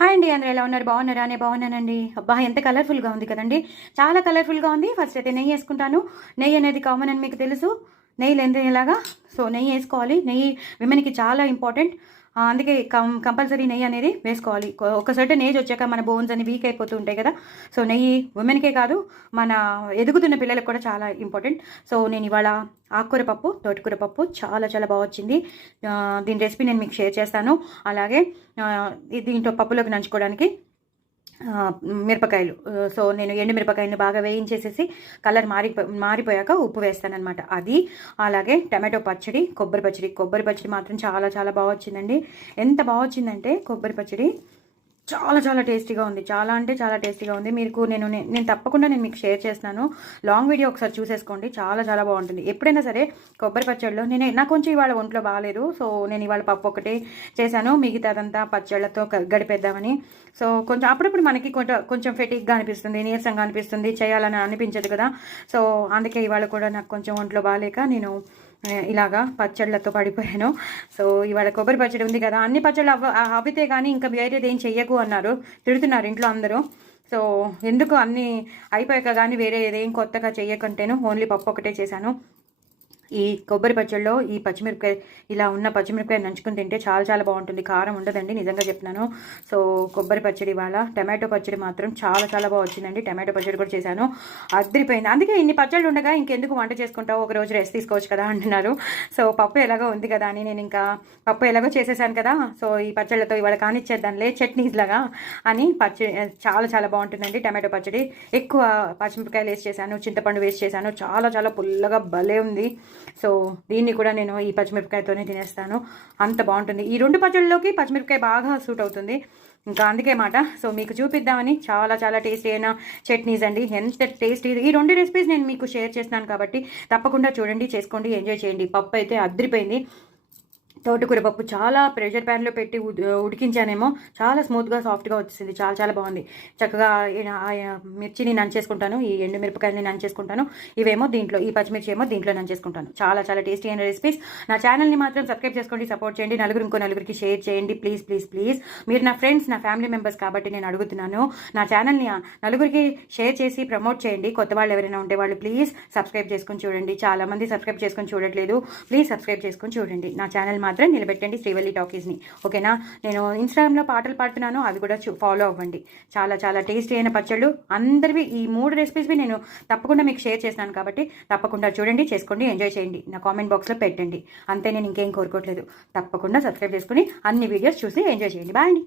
Hi అండి, అందరూ ఎలా ఉన్నారు? బాగున్నారా? నేను బాగున్నానండి. అబ్బా, ఎంత కలర్ఫుల్గా ఉంది కదండి, చాలా కలర్ఫుల్గా ఉంది. ఫస్ట్ అయితే నెయ్యి వేసుకుంటాను. నెయ్యి అనేది కామన్ అని మీకు తెలుసు. నెయ్యి లేనిదే ఎలాగా? సో నెయ్యి వేసుకోవాలి. నెయ్యి విమెన్కి చాలా ఇంపార్టెంట్. అందుకే కంపల్సరీ నెయ్యి అనేది వేసుకోవాలి. ఒక సర్టెన్ ఏజ్ వచ్చాక మన బోన్స్ అని వీక్ అయిపోతూ ఉంటాయి కదా. సో నెయ్యి ఉమెన్కే కాదు, మన ఎదుగుతున్న పిల్లలకు కూడా చాలా ఇంపార్టెంట్. సో నేను ఇవాళ ఆకుకూర పప్పు, తోటకూర పప్పు చాలా చాలా బాగా వచ్చింది. దీని రెసిపీ నేను మీకు షేర్ చేస్తాను. అలాగే దీంట్లో పప్పులోకి నంచుకోవడానికి మిరపకాయలు. సో నేను ఎండు మిరపకాయలను బాగా వేయించేసేసి కలర్ మారిపోయాక ఉప్పు వేస్తానమాట. అది అలాగే టమాటో పచ్చడి, కొబ్బరి పచ్చడి మాత్రం చాలా చాలా బాగా వచ్చిందండి. ఎంత బాగా వచ్చిందంటే కొబ్బరి పచ్చడి చాలా చాలా టేస్టీగా ఉంది. చాలా అంటే చాలా టేస్టీగా ఉంది. మీకు నేను తప్పకుండా మీకు షేర్ చేస్తున్నాను. లాంగ్ వీడియో ఒకసారి చూసేసుకోండి. చాలా చాలా బాగుంటుంది. ఎప్పుడైనా సరే కొబ్బరి పచ్చడిలో నాకు కొంచెం ఇవాళ ఒంట్లో బాగాలేదు. సో నేను ఇవాళ పప్పు ఒకటే చేశాను. మిగతాదంతా పచ్చళ్ళతో గడిపేద్దామని. సో కొంచెం అప్పుడప్పుడు మనకి కొంచెం ఫెటిక్గా అనిపిస్తుంది, నీరసంగా అనిపిస్తుంది, చేయాలని అనిపించదు కదా. సో అందుకే ఇవాళ కూడా నాకు కొంచెం ఒంట్లో బాగాలేక నేను ఇలాగా పచ్చళ్ళతో పడిపోయాను. సో ఇవాళ కొబ్బరి పచ్చడి ఉంది కదా, అన్ని పచ్చళ్ళు అవితే కానీ ఇంకా వేరేది ఏం చెయ్యకు అన్నారు, తిడుతున్నారు ఇంట్లో అందరూ. సో ఎందుకు అన్నీ అయిపోయాక కానీ వేరే ఏదేం కొత్తగా చెయ్యకంటేను ఓన్లీ పప్పు ఒకటే చేశాను. ఈ కొబ్బరి పచ్చడిలో ఈ పచ్చిమిరపకాయ, ఇలా ఉన్న పచ్చిమిరపకాయ నంచుకుని తింటే చాలా చాలా బాగుంటుంది. కారం ఉండదండి, నిజంగా చెప్తున్నాను. సో కొబ్బరి పచ్చడి ఇవాళ. టమాటో పచ్చడి మాత్రం చాలా చాలా బాగా వచ్చిందండి. టమాటో పచ్చడి కూడా చేశాను, అదిరిపోయింది. అందుకే ఇన్ని పచ్చళ్ళు ఉండగా ఇంకెందుకు వంట చేసుకుంటావు, ఒక రోజు రెస్ట్ తీసుకోవచ్చు కదా అంటున్నారు. సో పప్పు ఎలాగో ఉంది కదా అని నేను ఇంకా పప్పు ఎలాగో చేసేసాను కదా. సో ఈ పచ్చళ్ళతో ఇవాళ కానిచ్చేద్దాంలే చట్నీస్ లాగా అని. పచ్చడి చాలా చాలా బాగుంటుందండి. టమాటో పచ్చడి ఎక్కువ పచ్చిమిరపకాయలు వేసి చేశాను, చింతపండు వేసి చేశాను. చాలా చాలా పుల్లగా భలే ఉంది. సో దీన్ని కూడా నేను ఈ పచ్చిమిరపకాయతోనే తినేస్తాను, అంత బాగుంటుంది. ఈ రెండు పచ్చళ్ళలోకి పచ్చిమిరపకాయ బాగా సూట్ అవుతుంది. ఇంకా అందుకే మాట. సో మీకు చూపిద్దామని చాలా చాలా టేస్టీ అయిన చట్నీస్ అండి. ఎంత టేస్టీ! ఈ రెండు రెసిపీస్ నేను మీకు షేర్ చేస్తున్నాను కాబట్టి తప్పకుండా చూడండి, చేసుకోండి, ఎంజాయ్ చేయండి. పప్పు అయితే అదిరిపోయింది. తోటకూర పప్పు చాలా ప్రెషర్ ప్యాన్లో పెట్టి ఉడికించానేమో, చాలా స్మూత్గా సాఫ్ట్గా వచ్చేసింది. చాలా చాలా బాగుంది. చక్కగా మిర్చిని నంచేసుకుంటాను, ఈ ఎండు మిరపకాయలని నంచేసుకుంటాను. ఇవేమో దీంట్లో, ఈ పచ్చిమిర్చి ఏమో దీంట్లో నంచేసుకుంటాను. చాలా చాలా టేస్టీ అయిన రెసిపీస్. నా ఛానల్ని మాత్రం సబ్స్క్రైబ్ చేసుకోండి, సపోర్ట్ చేయండి. ఇంకో నలుగురికి షేర్ చేయండి ప్లీజ్ ప్లీజ్ ప్లీజ్. మీరు నా ఫ్రెండ్స్, నా ఫ్యామిలీ మెంబర్స్ కాబట్టి నేను అడుగుతున్నాను. నా ఛానల్ని నలుగురికి షేర్ చేసి ప్రమోట్ చేయండి. కొత్త వాళ్ళు ఎవరైనా ఉంటే వాళ్ళు ప్లీజ్ సబ్స్క్రైబ్ చేసుకొని చూడండి. చాలామంది సబ్స్క్రైబ్ చేసుకొని చూడట్లేదు, ప్లీజ్ సబ్స్క్రైబ్ చేసుకొని చూడండి. నా ఛానల్ మాత్రం నిలబెట్టండి, శ్రీవల్లి టాకీస్ని. ఓకేనా? నేను ఇన్స్టాగ్రామ్లో పాటలు పాడుతున్నాను, అవి కూడా ఫాలో అవ్వండి. చాలా చాలా టేస్టీ అయిన పచ్చళ్ళు అందరివి. ఈ 3 రెసిపీస్వి నేను తప్పకుండా మీకు షేర్ చేస్తాను కాబట్టి తప్పకుండా చూడండి, చేసుకోండి, ఎంజాయ్ చేయండి. నా కామెంట్ బాక్స్లో పెట్టండి. అంతే, నేను ఇంకేం కోరుకోవట్లేదు. తప్పకుండా సబ్స్క్రైబ్ చేసుకుని అన్ని వీడియోస్ చూసి ఎంజాయ్ చేయండి. బాయ్ అండి.